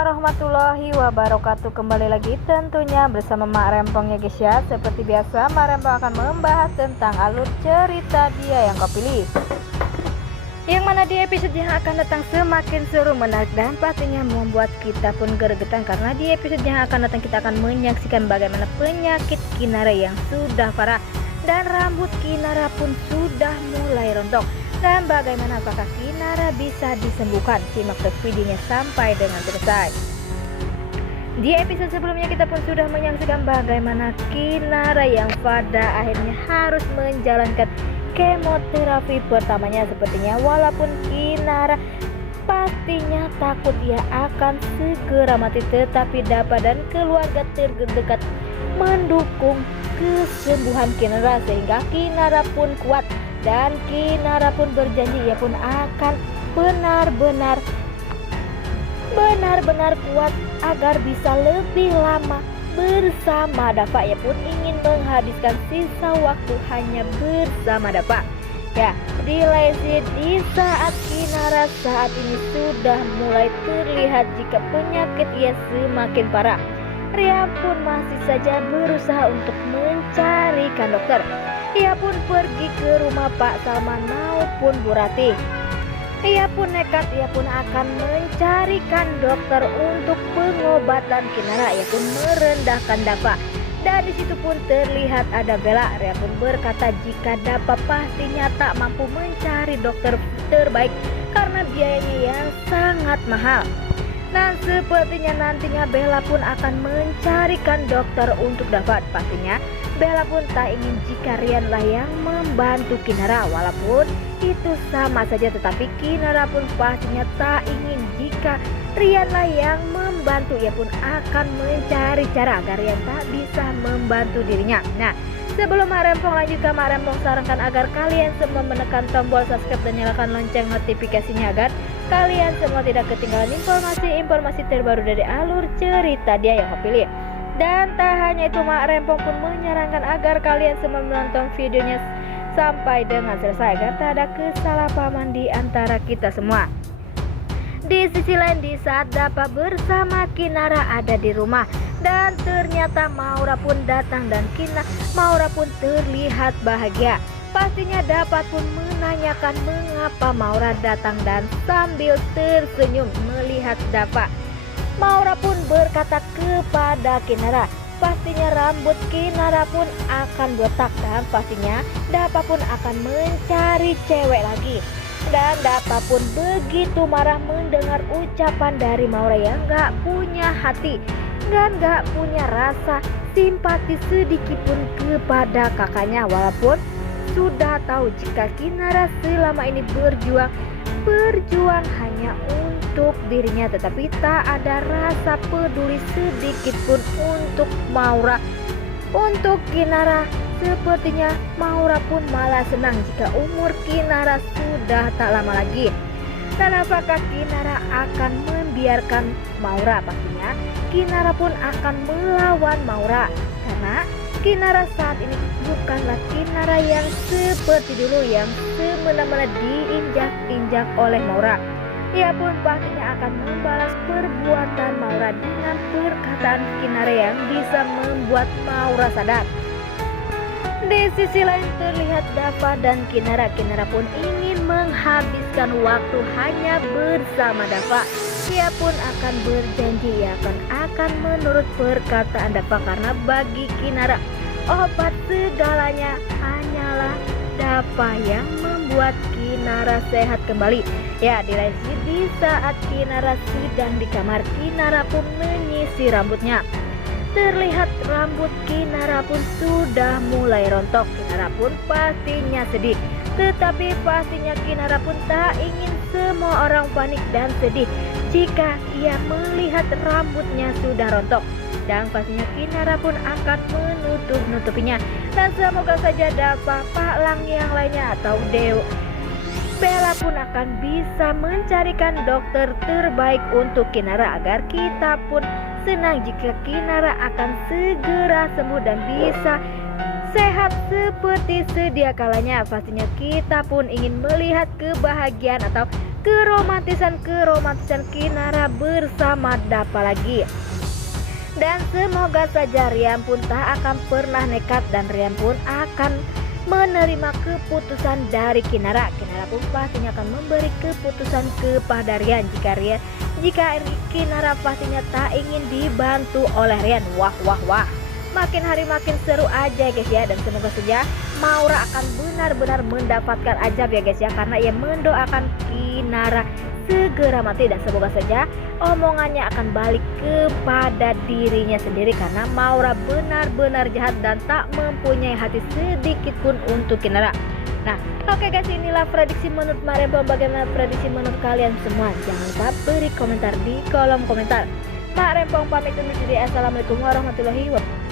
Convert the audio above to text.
warahmatullahi wabarakatuh. Kembali lagi tentunya bersama Mak Rempong ya guys ya. Seperti biasa Mak Rempong akan membahas tentang alur cerita dia yang kau pilih, yang mana di episode yang akan datang semakin seru, menarik dan pastinya membuat kita pun gregetan. Karena di episode yang akan datang kita akan menyaksikan bagaimana penyakit Kinara yang sudah parah dan rambut Kinara pun sudah mulai rontok. Dan bagaimana apakah Kinara bisa disembuhkan? Simak terus videonya sampai dengan selesai. Di episode sebelumnya kita pun sudah menyaksikan bagaimana Kinara yang pada akhirnya harus menjalankan kemoterapi pertamanya. Sepertinya walaupun Kinara pastinya takut ia akan segera mati, tetapi Dapa dan keluarga terdekat mendukung kesembuhan Kinara sehingga Kinara pun kuat. Dan Kinara pun berjanji ia pun akan benar-benar kuat agar bisa lebih lama bersama Dapa. Ia pun ingin menghabiskan sisa waktu hanya bersama Dapa. Ya, di saat Kinara saat ini sudah mulai terlihat jika penyakit ia semakin parah, Ria pun masih saja berusaha untuk mencarikan dokter. Ia pun pergi ke rumah Pak Salman maupun Bu Rati. Ia pun nekat, ia pun akan mencarikan dokter untuk pengobatan Kinara. Ia pun merendahkan Dapa. Dan disitu pun terlihat ada Bella. Ria pun berkata jika Dapa pastinya tak mampu mencari dokter terbaik karena biayanya yang sangat mahal. Dan sepertinya nantinya Bella pun akan mencarikan dokter untuk Dapa. Pastinya Bella pun tak ingin jika Rianlah yang membantu Kinara. Walaupun itu sama saja, tetapi Kinara pun pastinya tak ingin jika Rianlah yang membantu. Ia pun akan mencari cara agar Rian tak bisa membantu dirinya. Nah, sebelum Mak Rempong lanjutkan, Mak Rempong sarankan agar kalian semua menekan tombol subscribe dan nyalakan lonceng notifikasinya agar kalian semua tidak ketinggalan informasi-informasi terbaru dari alur cerita dia yang kau pilih. Dan tak hanya itu, Mak Rempong pun menyarankan agar kalian semua menonton videonya sampai dengan selesai agar tak ada kesalahpahaman di antara kita semua. Di sisi lain, di saat Dapa bersama Kinara ada di rumah dan ternyata Maura pun datang dan Maura pun terlihat bahagia. Pastinya Dapa pun menanyakan mengapa Maura datang dan sambil tersenyum melihat Dapa, Maura pun berkata kepada Kinara, pastinya rambut Kinara pun akan botak dan pastinya Dapa pun akan mencari cewek lagi. Dan Dapa pun begitu marah mendengar ucapan dari Maura yang gak punya hati dan gak punya rasa simpati sedikit pun kepada kakaknya. Walaupun sudah tahu jika Kinara selama ini berjuang hanya untuk dirinya, tetapi tak ada rasa peduli sedikit pun untuk Maura. Untuk Kinara, sepertinya Maura pun malah senang jika umur Kinara sudah tak lama lagi. Dan apakah Kinara akan membiarkan Maura? Pastinya Kinara pun akan melawan Maura, karena Kinara saat ini bukanlah Kinara yang seperti dulu yang semena-mena diinjak-injak oleh Maura. Ia pun pastinya akan membalas perbuatan Maura dengan perkataan Kinara yang bisa membuat Maura sadar. Di sisi lain terlihat Dapa dan Kinara. Kinara pun ingin menghabiskan waktu hanya bersama Dapa. Ia pun akan berjanji ia akan menurut perkataan Dapa karena bagi Kinara obat segalanya hanyalah Dapa yang membuat Kinara sehat kembali. Ya, di saat Kinara sedang di kamar, Kinara pun menyisir rambutnya. Terlihat rambut Kinara pun sudah mulai rontok. Kinara pun pastinya sedih, tetapi pastinya Kinara pun tak ingin semua orang panik dan sedih jika ia melihat rambutnya sudah rontok. Dan pastinya Kinara pun akan menutupinya. Dan semoga saja Dapa, Pak Lang yang lainnya atau Bella pun akan bisa mencarikan dokter terbaik untuk Kinara agar kita pun senang jika Kinara akan segera sembuh dan bisa sehat seperti sedia kalanya. Pastinya kita pun ingin melihat kebahagiaan atau keromantisan Kinara bersama Dapa lagi. Dan semoga saja Rian pun tak akan pernah nekat dan Rian pun akan menerima keputusan dari Kinara. Kinara pun pastinya akan memberi keputusan kepada Rian jika Kinara pastinya tak ingin dibantu oleh Rian. Wah, makin hari makin seru aja guys ya, dan semoga saja Maura akan benar-benar mendapatkan ajab ya guys ya, karena ia mendoakan Kinara segera mati, dan semoga saja omongannya akan balik kepada dirinya sendiri karena Maura benar-benar jahat dan tak mempunyai hati sedikit pun untuk Kinara. Nah, oke guys, inilah prediksi menurut Mak Rempong. Bagaimana prediksi menurut kalian semua? Jangan lupa beri komentar di kolom komentar. Mak Rempong pamit undur diri. Assalamualaikum warahmatullahi wabarakatuh.